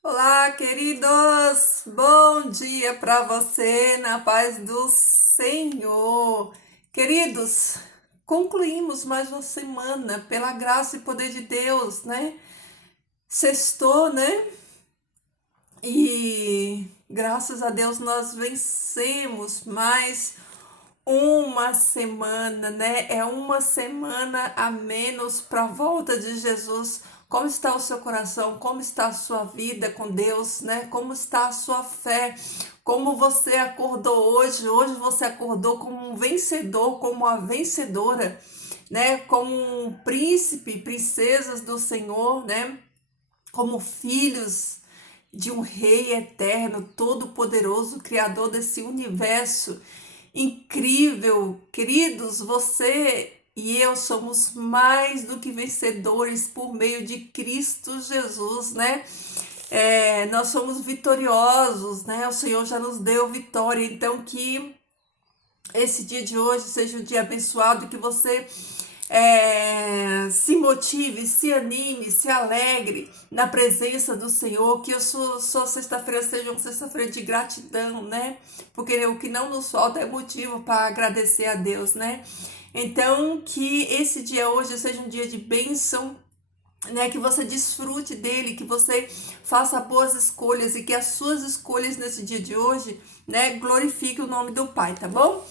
Olá, queridos! Bom dia para você, na paz do Senhor. Queridos, concluímos mais uma semana pela graça e poder de Deus, né? Sextou, né? E graças a Deus nós vencemos mais uma semana, né? É uma semana a menos para a volta de Jesus. Como está o seu coração? Como está a sua vida com Deus, né? Como está a sua fé? Como você acordou hoje? Hoje você acordou como um vencedor, como uma vencedora, né? Como um príncipe, princesas do Senhor, né? Como filhos de um rei eterno, todo-poderoso, criador desse universo incrível. Queridos, você e eu somos mais do que vencedores por meio de Cristo Jesus, né? Nós somos vitoriosos, né? O Senhor já nos deu vitória, então que esse dia de hoje seja um dia abençoado, que você se motive, se anime, se alegre na presença do Senhor, que a sua sexta-feira seja uma sexta-feira de gratidão, né? Porque o que não nos falta é motivo para agradecer a Deus, né? Então, que esse dia hoje seja um dia de bênção, né, que você desfrute dele, que você faça boas escolhas e que as suas escolhas nesse dia de hoje, né, glorifiquem o nome do Pai, tá bom?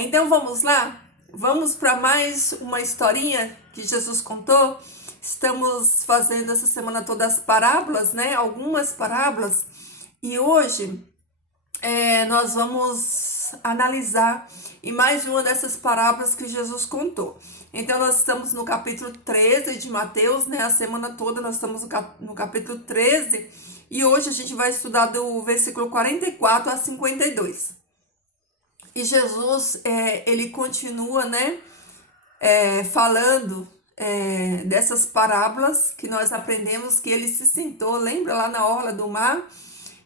Então vamos lá? Vamos para mais uma historinha que Jesus contou. Estamos fazendo essa semana toda as parábolas, né? Algumas parábolas. E hoje nós vamos analisar em mais uma dessas parábolas que Jesus contou. Então, nós estamos no capítulo 13 de Mateus, né? A semana toda nós estamos no capítulo 13. E hoje a gente vai estudar do versículo 44 a 52. E Jesus, ele continua, né? Falando dessas parábolas que nós aprendemos que ele se sentou, lembra lá na orla do mar?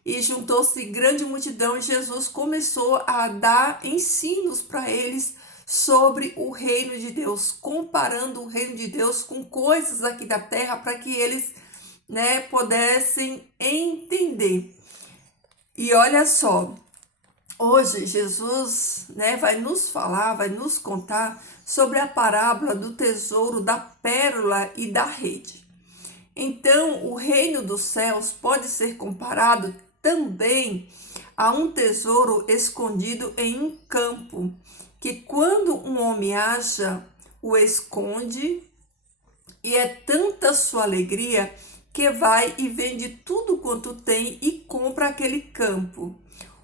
E juntou-se grande multidão e Jesus começou a dar ensinos para eles sobre o reino de Deus, comparando o reino de Deus com coisas aqui da terra para que eles, né, pudessem entender. E olha só, hoje Jesus, né, vai nos falar, vai nos contar sobre a parábola do tesouro, da pérola e da rede. Então, o reino dos céus pode ser comparado também a um tesouro escondido em um campo, que quando um homem acha, o esconde, e é tanta sua alegria que vai e vende tudo quanto tem e compra aquele campo.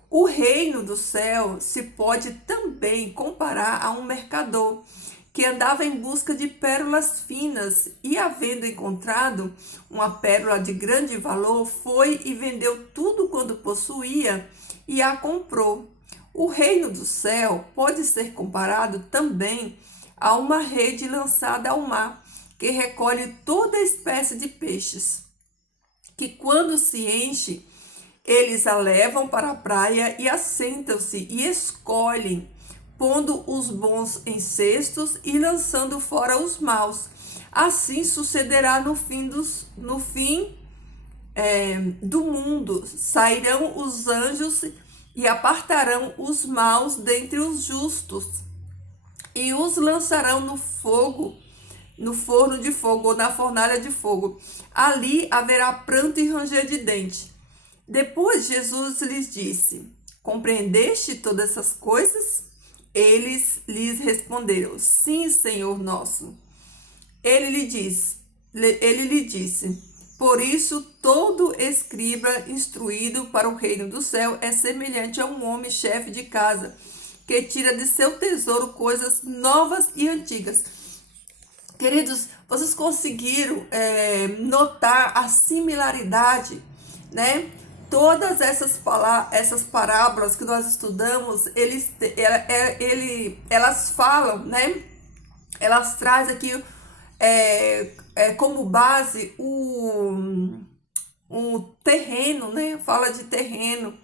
O reino do céu se pode também comparar a um mercador que andava em busca de pérolas finas e, havendo encontrado uma pérola de grande valor, foi e vendeu tudo quanto possuía e a comprou. O reino do céu pode ser comparado também a uma rede lançada ao mar, que recolhe toda espécie de peixes, que quando se enche, eles a levam para a praia e assentam-se e escolhem, pondo os bons em cestos e lançando fora os maus. Assim sucederá no fim do mundo. Sairão os anjos e apartarão os maus dentre os justos e os lançarão no fogo, no forno de fogo ou na fornalha de fogo. Ali haverá pranto e ranger de dente. Depois Jesus lhes disse: Compreendeste todas essas coisas? Eles lhes responderam: Sim, Senhor nosso. Ele lhe disse: Por isso todo escriba instruído para o reino do céu é semelhante a um homem chefe de casa, que tira de seu tesouro coisas novas e antigas. Queridos, vocês conseguiram notar a similaridade, né? Todas essas parábolas que nós estudamos, elas falam, né? Elas trazem aqui como base o terreno, né? Fala de terreno,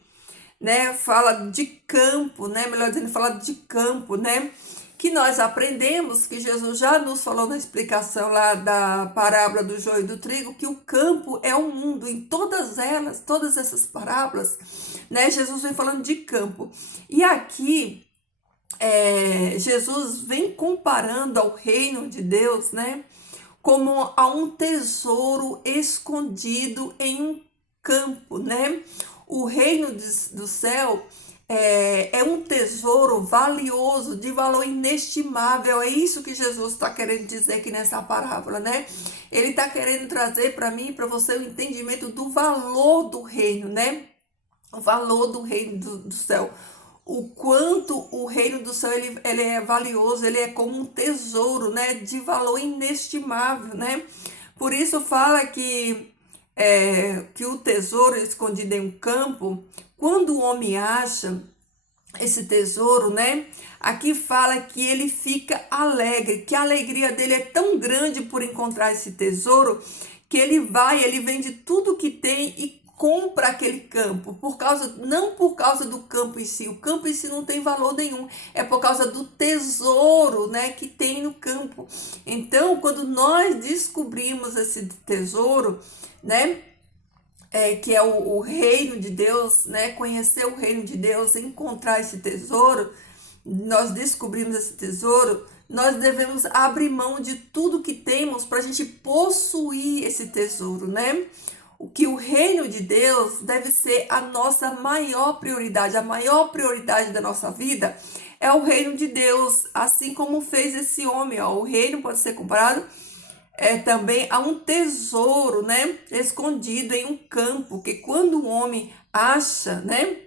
né? Fala de campo, né? Melhor dizendo, fala de campo, né? que nós aprendemos, que Jesus já nos falou na explicação lá da parábola do joio e do trigo, que o campo é o mundo. Em todas elas, todas essas parábolas, né, Jesus vem falando de campo. E aqui, Jesus vem comparando ao reino de Deus, né, como a um tesouro escondido em um campo, né? O reino do céu é um tesouro valioso, de valor inestimável. É isso que Jesus está querendo dizer aqui nessa parábola, né? Ele está querendo trazer para mim e para você o entendimento do valor do reino, né? O valor do reino do céu. O quanto o reino do céu ele é valioso, ele é como um tesouro, né? De valor inestimável, né? Por isso fala que o tesouro escondido em um campo, quando o homem acha esse tesouro, né? Aqui fala que ele fica alegre, que a alegria dele é tão grande por encontrar esse tesouro, que ele vende tudo que tem e compra aquele campo, não por causa do campo em si. O campo em si não tem valor nenhum, é por causa do tesouro, né, que tem no campo. Então, quando nós descobrimos esse tesouro, né, que é o reino de Deus, né, conhecer o reino de Deus, encontrar esse tesouro, nós descobrimos esse tesouro, nós devemos abrir mão de tudo que temos para a gente possuir esse tesouro, né? O reino de Deus deve ser a nossa maior prioridade. A maior prioridade da nossa vida é o reino de Deus, assim como fez esse homem. Ó. O reino pode ser comparado também a um tesouro, né, escondido em um campo, que quando o homem acha, né,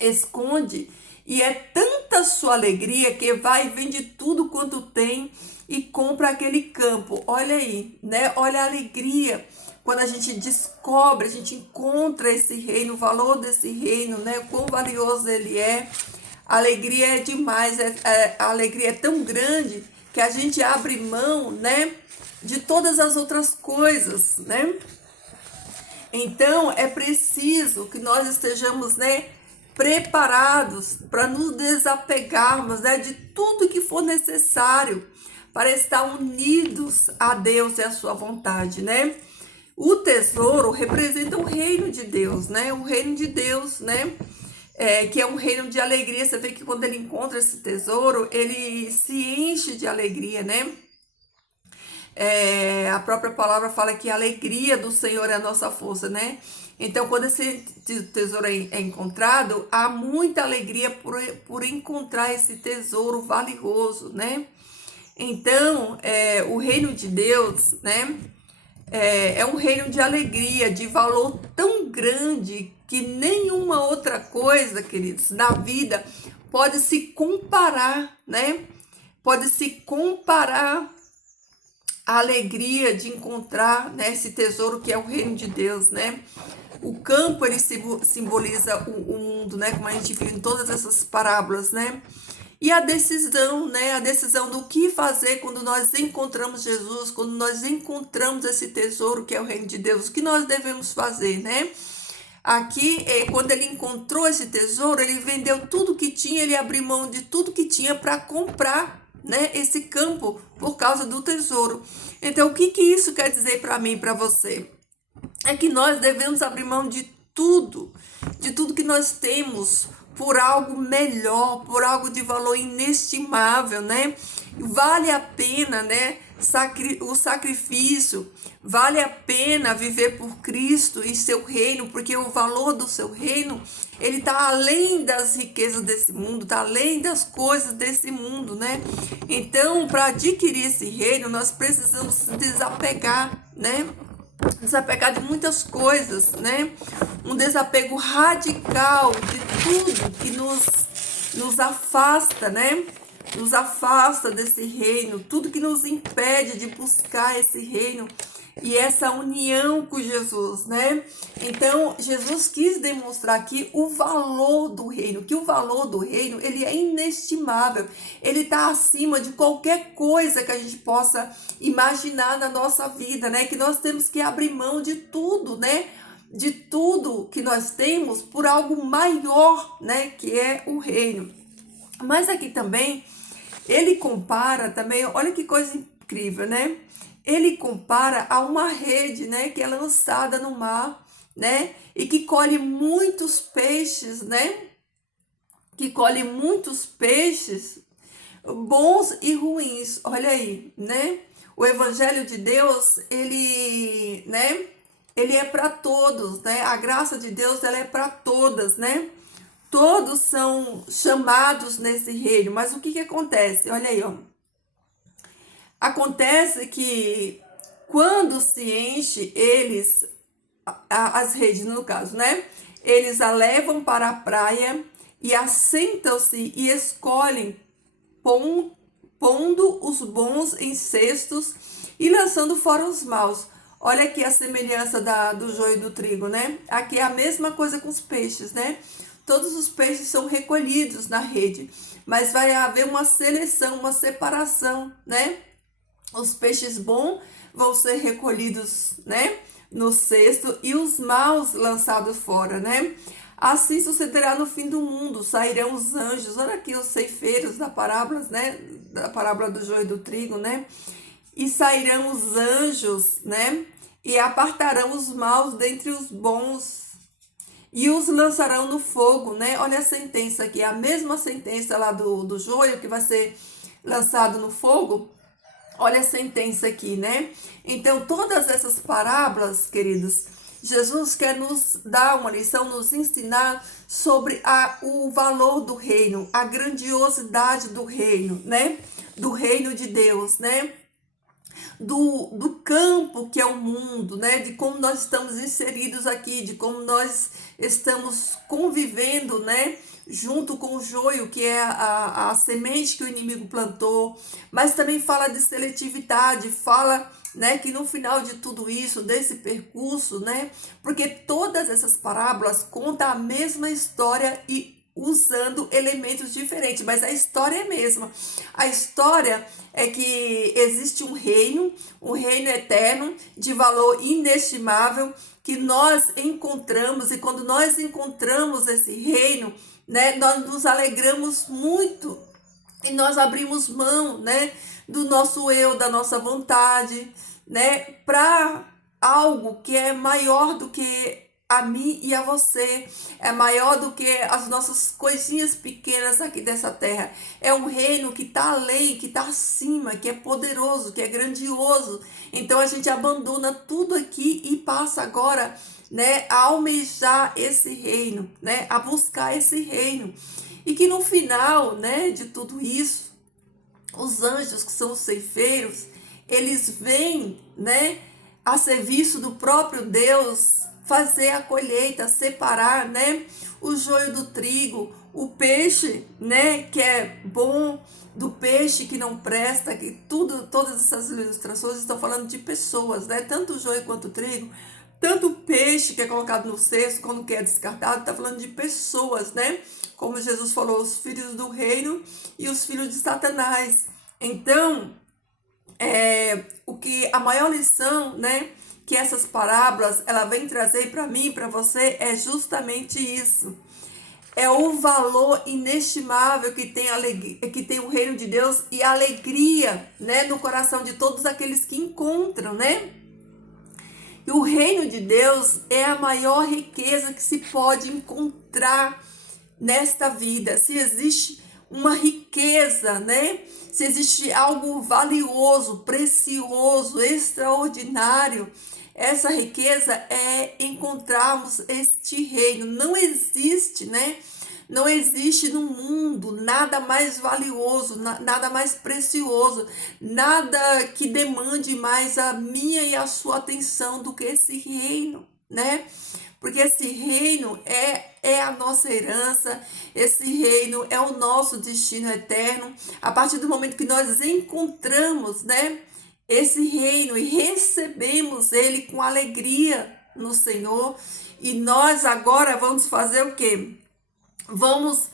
esconde, e é tanta sua alegria que vai e vende tudo quanto tem e compra aquele campo. Olha aí, né? Olha a alegria quando a gente descobre, a gente encontra esse reino, o valor desse reino, né? O quão valioso ele é. A alegria é demais, a alegria é tão grande que a gente abre mão, né, de todas as outras coisas, né? Então, é preciso que nós estejamos, né, preparados para nos desapegarmos, né, de tudo que for necessário para estar unidos a Deus e a sua vontade, né? O tesouro representa o reino de Deus, né? O reino de Deus, né? Que é um reino de alegria. Você vê que quando ele encontra esse tesouro, ele se enche de alegria, né? A própria palavra fala que a alegria do Senhor é a nossa força, né? Então, quando esse tesouro é encontrado, há muita alegria por encontrar esse tesouro valioso, né? Então, o reino de Deus, né? É um reino de alegria, de valor tão grande que nenhuma outra coisa, queridos, na vida pode se comparar, né? Pode se comparar a alegria de encontrar, né, esse tesouro que é o reino de Deus, né? O campo, ele simboliza o mundo, né? Como a gente viu em todas essas parábolas, né? E a decisão, né? A decisão do que fazer quando nós encontramos Jesus, quando nós encontramos esse tesouro que é o reino de Deus, o que nós devemos fazer, né? Aqui, quando ele encontrou esse tesouro, ele vendeu tudo que tinha, ele abriu mão de tudo que tinha para comprar, né, esse campo por causa do tesouro. Então, o que isso quer dizer para mim e para você? É que nós devemos abrir mão de tudo que nós temos por algo melhor, por algo de valor inestimável, né? Vale a pena, né? O sacrifício, vale a pena viver por Cristo e seu reino, porque o valor do seu reino, ele está além das riquezas desse mundo, está além das coisas desse mundo, né? Então, para adquirir esse reino, nós precisamos se desapegar, né? Desapegar de muitas coisas, né? Um desapego radical de tudo que nos afasta, né? Nos afasta desse reino, tudo que nos impede de buscar esse reino e essa união com Jesus, né? Então, Jesus quis demonstrar aqui o valor do reino, que o valor do reino, ele é inestimável, ele está acima de qualquer coisa que a gente possa imaginar na nossa vida, né? Que nós temos que abrir mão de tudo, né? De tudo que nós temos por algo maior, né? Que é o reino. Mas aqui também Ele compara também, olha que coisa incrível, né? Ele compara a uma rede, né, que é lançada no mar, né, e que colhe muitos peixes, né? Que colhe muitos peixes bons e ruins. Olha aí, né? O evangelho de Deus, ele, né? Ele é para todos, né? A graça de Deus, ela é para todas, né? Todos são chamados nesse reino, mas o que que acontece? Olha aí, ó. Acontece que quando se enche eles, as redes no caso, né? Eles a levam para a praia e assentam-se e escolhem pondo os bons em cestos e lançando fora os maus. Olha aqui a semelhança do joio e do trigo, né? Aqui é a mesma coisa com os peixes, né? Todos os peixes são recolhidos na rede, mas vai haver uma seleção, uma separação, né? Os peixes bons vão ser recolhidos, né, no cesto e os maus lançados fora, né? Assim sucederá no fim do mundo, sairão os anjos. Olha aqui os ceifeiros da parábola, né, da parábola do joio e do trigo, né? E sairão os anjos, né, e apartarão os maus dentre os bons e os lançarão no fogo, né? Olha a sentença aqui, a mesma sentença lá do joio que vai ser lançado no fogo. Olha a sentença aqui, né? Então, todas essas parábolas, queridos, Jesus quer nos dar uma lição, nos ensinar sobre o valor do reino, a grandiosidade do reino, né? Do reino de Deus, né? Do campo que é o mundo, né? De como nós estamos inseridos aqui, de como nós estamos convivendo, né? Junto com o joio, que é a semente que o inimigo plantou, mas também fala de seletividade, fala, né, que no final de tudo isso, desse percurso, né, porque todas essas parábolas contam a mesma história e usando elementos diferentes, mas a história é a mesma. A história é que existe um reino eterno de valor inestimável que nós encontramos, e quando nós encontramos esse reino, né, nós nos alegramos muito e nós abrimos mão, né, do nosso eu, da nossa vontade, né, para algo que é maior do que a mim e a você, é maior do que as nossas coisinhas pequenas aqui dessa terra. É um reino que está além, que está acima, que é poderoso, que é grandioso. Então a gente abandona tudo aqui e passa agora, né, a almejar esse reino, né, a buscar esse reino. E que no final, né, de tudo isso, os anjos, que são os ceifeiros, eles vêm, né, a serviço do próprio Deus, fazer a colheita, separar, né, o joio do trigo, o peixe, né, que é bom do peixe que não presta, que tudo, todas essas ilustrações estão falando de pessoas, né, tanto o joio quanto o trigo, tanto o peixe que é colocado no cesto, quando que é descartado, está falando de pessoas, né, como Jesus falou, os filhos do reino e os filhos de Satanás. Então, o que a maior lição, né, que essas parábolas ela vem trazer para mim e para você é justamente isso. É o valor inestimável que tem o reino de Deus e a alegria, né, no coração de todos aqueles que encontram, né? E o reino de Deus é a maior riqueza que se pode encontrar nesta vida. Se existe uma riqueza, né? Se existe algo valioso, precioso, extraordinário, essa riqueza é encontrarmos este reino. Não existe, né? Não existe no mundo nada mais valioso, nada mais precioso, nada que demande mais a minha e a sua atenção do que esse reino, né? Porque esse reino é a nossa herança, esse reino é o nosso destino eterno. A partir do momento que nós encontramos, né, esse reino e recebemos ele com alegria no Senhor, e nós agora vamos fazer o quê? Vamos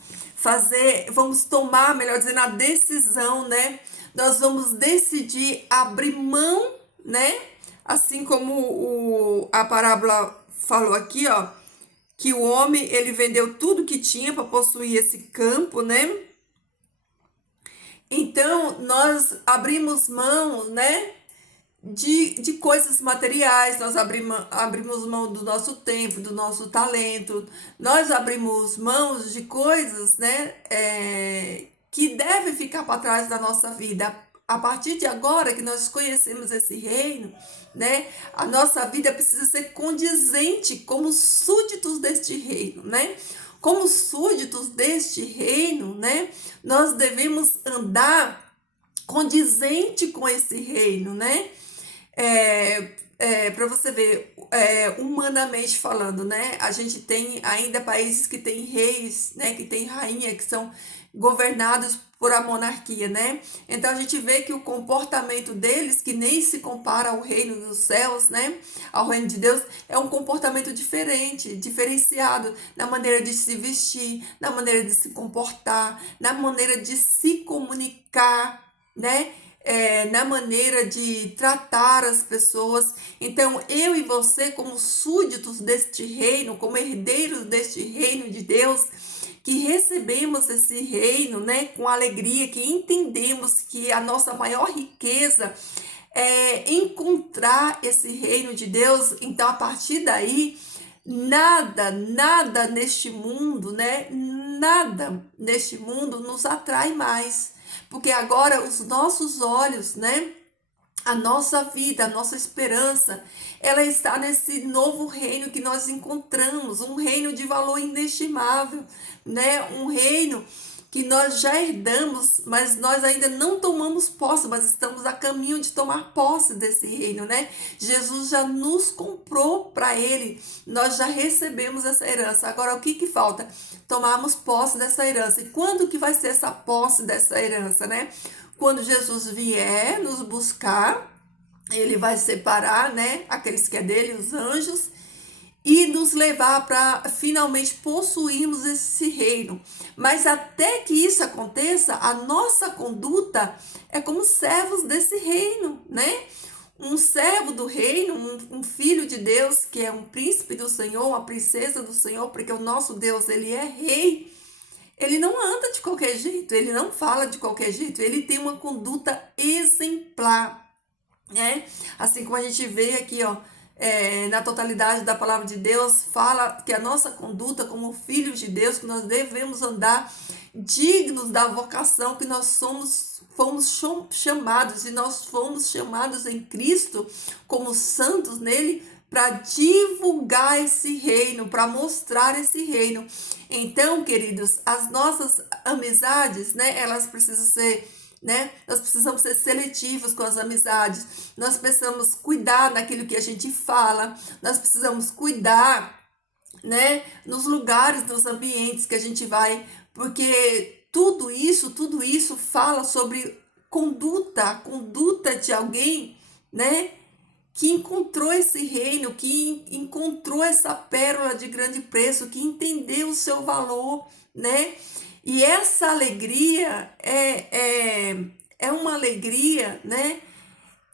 tomar, melhor dizendo, a decisão, né? Nós vamos decidir abrir mão, né? Assim como a parábola falou aqui, ó, que o homem, ele vendeu tudo que tinha para possuir esse campo, né? Então, nós abrimos mão, né, de coisas materiais, nós abrimos mão do nosso tempo, do nosso talento, nós abrimos mãos de coisas, né, que devem ficar para trás da nossa vida. A partir de agora que nós conhecemos esse reino, né, a nossa vida precisa ser condizente como súditos deste reino, né? Como súditos deste reino, né, nós devemos andar condizente com esse reino, né? Para você ver, humanamente falando, né? A gente tem ainda países que têm reis, né? Que tem rainha, que são governados por a monarquia, né? Então a gente vê que o comportamento deles, que nem se compara ao reino dos céus, né? Ao reino de Deus, é um comportamento diferente, diferenciado na maneira de se vestir, na maneira de se comportar, na maneira de se comunicar, né? Na maneira de tratar as pessoas. Então, eu e você, como súditos deste reino, como herdeiros deste reino de Deus, que recebemos esse reino, né, com alegria, que entendemos que a nossa maior riqueza é encontrar esse reino de Deus. Então, a partir daí, nada neste mundo, né, nada neste mundo nos atrai mais, porque agora os nossos olhos, né, a nossa vida, a nossa esperança, ela está nesse novo reino que nós encontramos, um reino de valor inestimável, né? Um reino que nós já herdamos, mas nós ainda não tomamos posse, mas estamos a caminho de tomar posse desse reino, né? Jesus já nos comprou para ele, nós já recebemos essa herança. Agora, o que que falta? Tomarmos posse dessa herança. E quando que vai ser essa posse dessa herança, né? Quando Jesus vier nos buscar, ele vai separar, né, aqueles que é dele, os anjos, e nos levar para finalmente possuirmos esse reino. Mas até que isso aconteça, a nossa conduta é como servos desse reino, né? Um servo do reino, um filho de Deus, que é um príncipe do Senhor, uma princesa do Senhor, porque o nosso Deus, ele é rei. Ele não anda de qualquer jeito, ele não fala de qualquer jeito, ele tem uma conduta exemplar, né? Assim como a gente vê aqui, ó, na totalidade da palavra de Deus, fala que a nossa conduta como filhos de Deus, que nós devemos andar dignos da vocação que nós fomos chamados, e nós fomos chamados em Cristo como santos nele, para divulgar esse reino, para mostrar esse reino. Então, queridos, as nossas amizades, né, elas precisam ser, né, nós precisamos ser seletivos com as amizades, nós precisamos cuidar daquilo que a gente fala, nós precisamos cuidar, né, nos lugares, nos ambientes que a gente vai, porque tudo isso fala sobre conduta de alguém, né, que encontrou esse reino, que encontrou essa pérola de grande preço, que entendeu o seu valor, né? E essa alegria é uma alegria, né,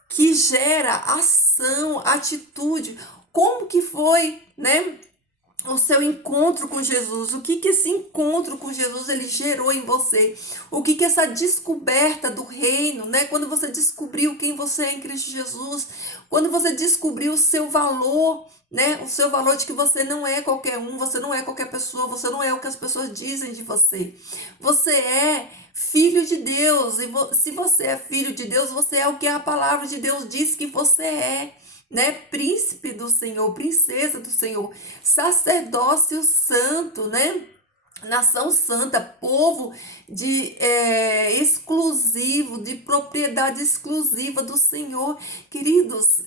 que gera ação, atitude. Como que foi, né, o seu encontro com Jesus? O que que esse encontro com Jesus ele gerou em você? O que que essa descoberta do reino, né? Quando você descobriu quem você é em Cristo Jesus, quando você descobriu o seu valor, né? O seu valor de que você não é qualquer um, você não é qualquer pessoa, você não é o que as pessoas dizem de você. Você é filho de Deus, e se você é filho de Deus, você é o que a palavra de Deus diz que você é, né? Príncipe do Senhor, princesa do Senhor, sacerdócio santo, né? Nação santa, povo de exclusivo, de propriedade exclusiva do Senhor. Queridos,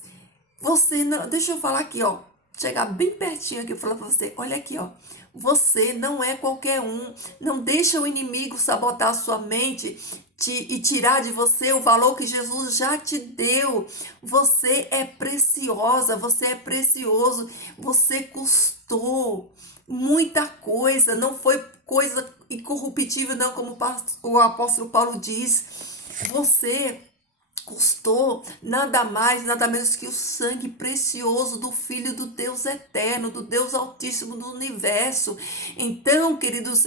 você não, deixa eu falar aqui, ó, chegar bem pertinho aqui e falar para você, olha aqui, ó, você não é qualquer um, não deixa o inimigo sabotar a sua mente e tirar de você o valor que Jesus já te deu. Você é preciosa, você é precioso, você custou muita coisa, não foi coisa incorruptível, não, como o apóstolo Paulo diz. Você custou nada mais, nada menos que o sangue precioso do Filho do Deus eterno, do Deus Altíssimo do universo. Então, queridos,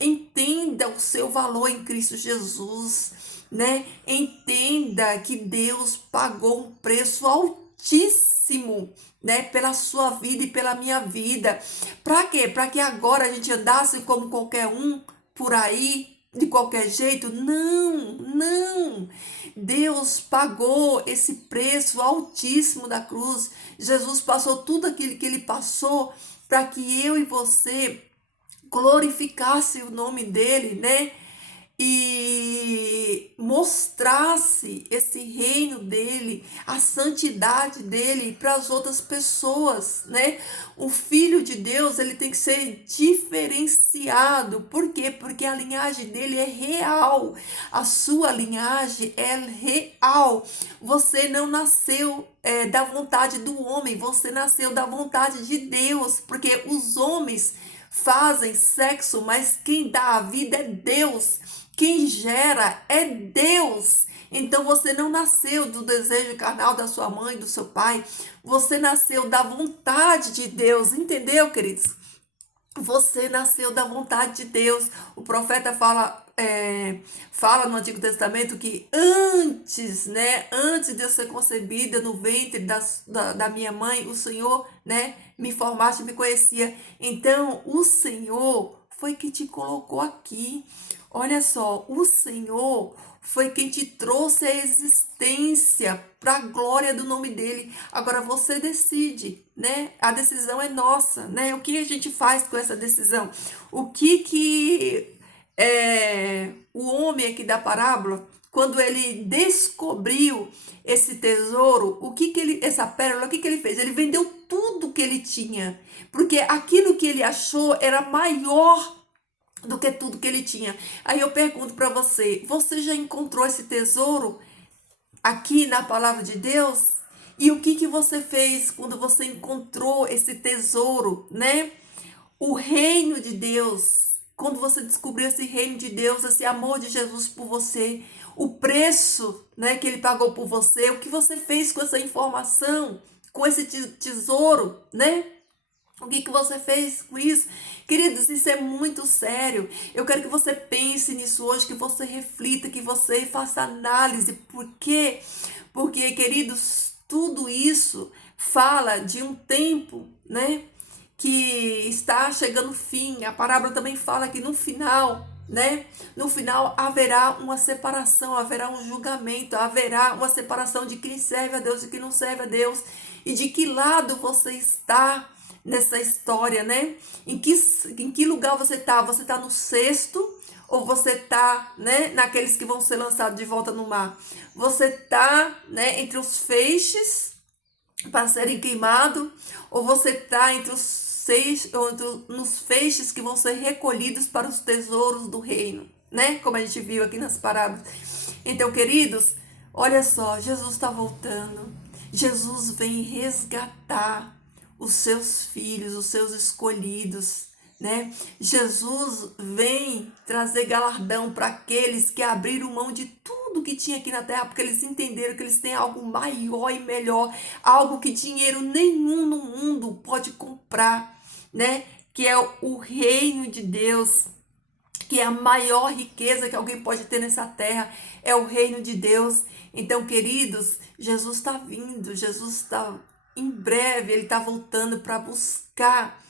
entenda o seu valor em Cristo Jesus, né? Entenda que Deus pagou um preço altíssimo, né, pela sua vida e pela minha vida. Para quê? Para que agora a gente andasse como qualquer um por aí, de qualquer jeito? Não, não. Deus pagou esse preço altíssimo da cruz. Jesus passou tudo aquilo que ele passou para que eu e você glorificasse o nome dele, né? E mostrasse esse reino dele, a santidade dele para as outras pessoas, né? O filho de Deus, ele tem que ser diferenciado. Por quê? Porque a linhagem dele é real. A sua linhagem é real. Você não nasceu da vontade do homem, você nasceu da vontade de Deus, porque os homens fazem sexo, mas quem dá a vida é Deus. Quem gera é Deus. Então você não nasceu do desejo carnal da sua mãe, do seu pai. Você nasceu da vontade de Deus. Entendeu, queridos? Você nasceu da vontade de Deus. O profeta fala no Antigo Testamento que antes, né, antes de eu ser concebida no ventre da minha mãe, o Senhor, né, me formaste, me conhecia. Então, o Senhor foi que te colocou aqui. Olha só, o Senhor foi quem te trouxe a existência para a glória do nome dele. Agora você decide, né? A decisão é nossa, né? O que a gente faz com essa decisão? O que o homem aqui da parábola, quando ele descobriu esse tesouro, essa pérola, o que ele fez? Ele vendeu tudo que ele tinha, porque aquilo que ele achou era maior do que tudo que ele tinha. Aí eu pergunto para você, você já encontrou esse tesouro aqui na palavra de Deus? E o que você fez quando você encontrou esse tesouro, né? O reino de Deus, quando você descobriu esse reino de Deus, esse amor de Jesus por você, o preço, né, que ele pagou por você, o que você fez com essa informação, com esse tesouro, né? O que você fez com isso? Queridos, isso é muito sério. Eu quero que você pense nisso hoje, que você reflita, que você faça análise. Por quê? Porque, queridos, tudo isso fala de um tempo, né, que está chegando o fim. A parábola também fala que no final, né, no final haverá uma separação, haverá um julgamento, haverá uma separação de quem serve a Deus e quem não serve a Deus. E de que lado você está nessa história, né? Em que lugar você tá? Você tá no cesto ou você tá, né, naqueles que vão ser lançados de volta no mar? Você tá, né, entre os feixes para serem queimados ou você tá entre nos feixes que vão ser recolhidos para os tesouros do reino, né? Como a gente viu aqui nas parábolas. Então, queridos, olha só, Jesus está voltando. Jesus vem resgatar os seus filhos, os seus escolhidos, né? Jesus vem trazer galardão para aqueles que abriram mão de tudo que tinha aqui na terra, porque eles entenderam que eles têm algo maior e melhor, algo que dinheiro nenhum no mundo pode comprar, né? Que é o reino de Deus, que é a maior riqueza que alguém pode ter nessa terra, é o reino de Deus. Então, queridos, Jesus está vindo, Jesus está em breve, ele está voltando para buscar,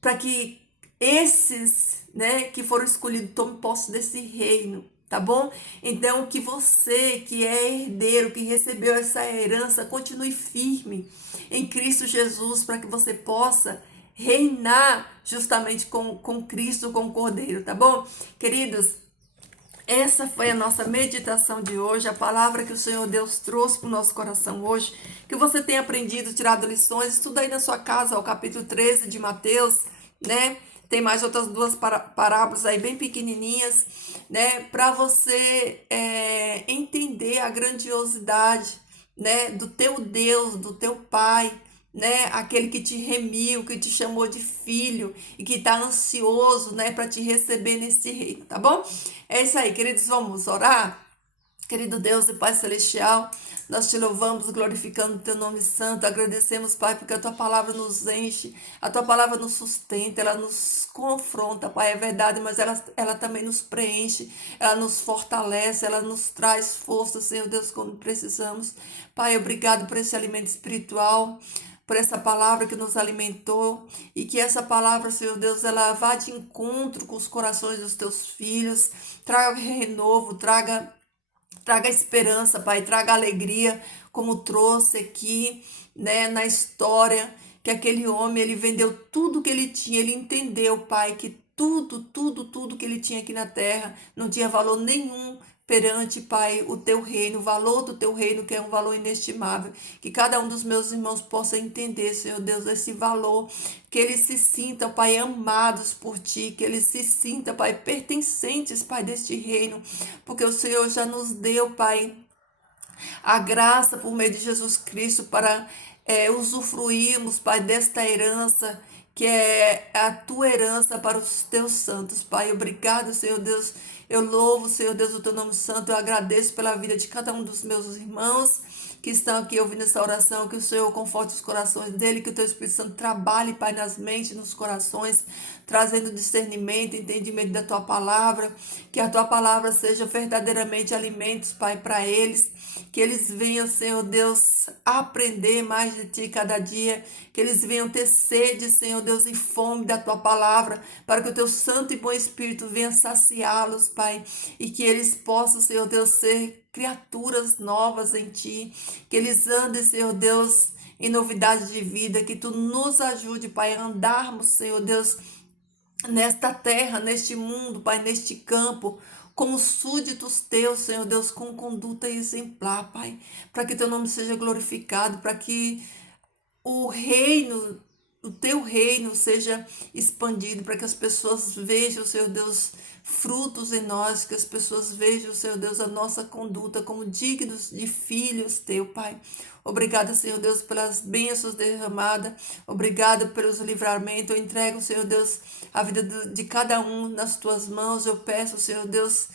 para que esses, né, que foram escolhidos tomem posse desse reino, tá bom? Então, que você que é herdeiro, que recebeu essa herança, continue firme em Cristo Jesus, para que você possa reinar justamente com Cristo, com o Cordeiro, tá bom? Queridos, essa foi a nossa meditação de hoje, a palavra que o Senhor Deus trouxe para o nosso coração hoje, que você tenha aprendido, tirado lições, estuda aí na sua casa, o capítulo 13 de Mateus, né? Tem mais outras duas parábolas aí bem pequenininhas, né? Para você entender a grandiosidade, né, do teu Deus, do teu Pai, né? Aquele que te remiu, que te chamou de filho e que está ansioso, né, para te receber nesse reino, tá bom? É isso aí, queridos, vamos orar? Querido Deus e Pai Celestial, nós te louvamos, glorificando o teu nome santo, agradecemos, Pai, porque a tua palavra nos enche, a tua palavra nos sustenta, ela nos confronta, Pai, é verdade, mas ela também nos preenche, ela nos fortalece, ela nos traz força, Senhor Deus, quando precisamos. Pai, obrigado por esse alimento espiritual, por essa palavra que nos alimentou, e que essa palavra, Senhor Deus, ela vá de encontro com os corações dos teus filhos, traga renovo, traga esperança, Pai, traga alegria, como trouxe aqui, né, na história, que aquele homem, ele vendeu tudo que ele tinha, ele entendeu, Pai, que tudo que ele tinha aqui na terra não tinha valor nenhum perante, Pai, o teu reino, o valor do teu reino, que é um valor inestimável. Que cada um dos meus irmãos possa entender, Senhor Deus, esse valor, que eles se sintam, Pai, amados por Ti, que eles se sintam, Pai, pertencentes, Pai, deste reino, porque o Senhor já nos deu, Pai, a graça por meio de Jesus Cristo para usufruirmos, Pai, desta herança, que é a tua herança para os teus santos, Pai. Obrigado, Senhor Deus. Eu louvo, Senhor Deus, o teu nome santo. Eu agradeço pela vida de cada um dos meus irmãos que estão aqui ouvindo essa oração, que o Senhor conforte os corações dele, que o teu Espírito Santo trabalhe, Pai, nas mentes, nos corações, trazendo discernimento, entendimento da tua palavra, que a tua palavra seja verdadeiramente alimentos, Pai, para eles, que eles venham, Senhor Deus, aprender mais de ti cada dia, que eles venham ter sede, Senhor Deus, e fome da tua palavra, para que o teu santo e bom Espírito venha saciá-los, Pai, e que eles possam, Senhor Deus, ser criaturas novas em ti, que eles andem, Senhor Deus, em novidade de vida, que tu nos ajude, Pai, a andarmos, Senhor Deus, nesta terra, neste mundo, Pai, neste campo, como súditos teus, Senhor Deus, com conduta exemplar, Pai, para que teu nome seja glorificado, para que o reino, o teu reino seja expandido, para que as pessoas vejam, Senhor Deus, frutos em nós, que as pessoas vejam, Senhor Deus, a nossa conduta como dignos de filhos teu, Pai. Obrigada, Senhor Deus, pelas bênçãos derramadas. Obrigada pelos livramentos. Eu entrego, Senhor Deus, a vida de cada um nas tuas mãos. Eu peço, Senhor Deus,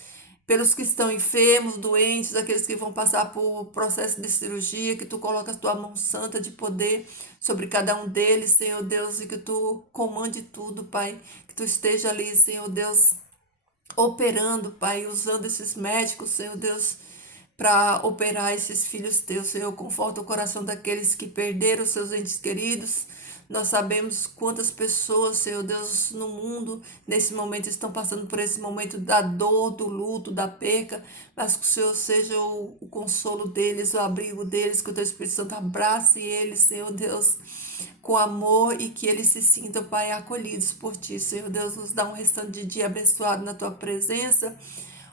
pelos que estão enfermos, doentes, aqueles que vão passar por processo de cirurgia, que tu colocas tua mão santa de poder sobre cada um deles, Senhor Deus, e que tu comande tudo, Pai, que tu esteja ali, Senhor Deus, operando, Pai, usando esses médicos, Senhor Deus, para operar esses filhos teus, Senhor. Conforta o coração daqueles que perderam seus entes queridos. Nós sabemos quantas pessoas, Senhor Deus, no mundo, nesse momento, estão passando por esse momento da dor, do luto, da perca, mas que o Senhor seja o consolo deles, o abrigo deles, que o teu Espírito Santo abrace eles, Senhor Deus, com amor, e que eles se sintam, Pai, acolhidos por ti, Senhor Deus. Nos dá um restante de dia abençoado na tua presença,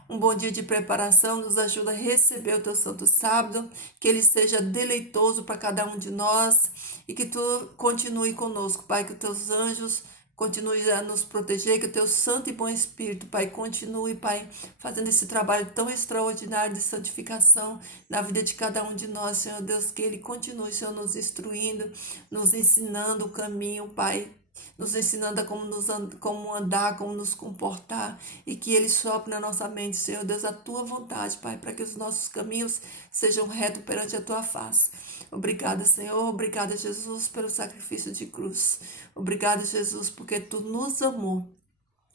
um bom dia de preparação, nos ajuda a receber o teu santo sábado, que ele seja deleitoso para cada um de nós, e que tu continue conosco, Pai, que os teus anjos continuem a nos proteger, que o teu santo e bom Espírito, Pai, continue, Pai, fazendo esse trabalho tão extraordinário de santificação na vida de cada um de nós, Senhor Deus, que ele continue, Senhor, nos instruindo, nos ensinando o caminho, Pai, nos ensinando a como andar, como nos comportar, e que ele sopre na nossa mente, Senhor Deus, a tua vontade, Pai, para que os nossos caminhos sejam retos perante a tua face. Obrigada, Senhor, obrigada, Jesus, pelo sacrifício de cruz. Obrigada, Jesus, porque tu nos amou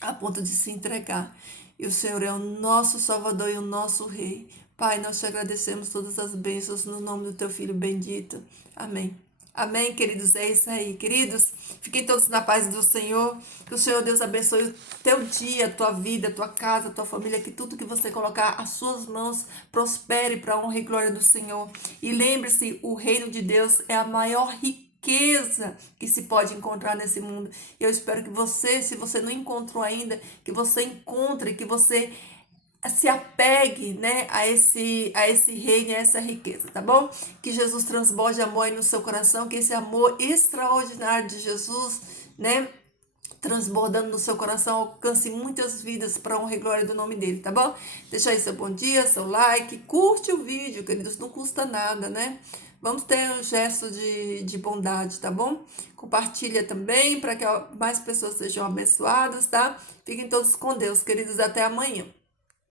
a ponto de se entregar, e o Senhor é o nosso Salvador e o nosso Rei. Pai, nós te agradecemos todas as bênçãos no nome do teu Filho bendito. Amém. Amém, queridos? É isso aí, queridos. Fiquem todos na paz do Senhor. Que o Senhor Deus abençoe o teu dia, a tua vida, a tua casa, a tua família. Que tudo que você colocar as suas mãos prospere para a honra e glória do Senhor. E lembre-se, o reino de Deus é a maior riqueza que se pode encontrar nesse mundo. E eu espero que você, se você não encontrou ainda, que você encontre, que você se apegue, né, a esse reino, a essa riqueza, tá bom? Que Jesus transborde amor aí no seu coração, que esse amor extraordinário de Jesus, né, transbordando no seu coração, alcance muitas vidas para a honra e glória do nome dele, tá bom? Deixa aí seu bom dia, seu like, curte o vídeo, queridos, não custa nada, né? Vamos ter um gesto de bondade, tá bom? Compartilha também para que mais pessoas sejam abençoadas, tá? Fiquem todos com Deus, queridos, até amanhã.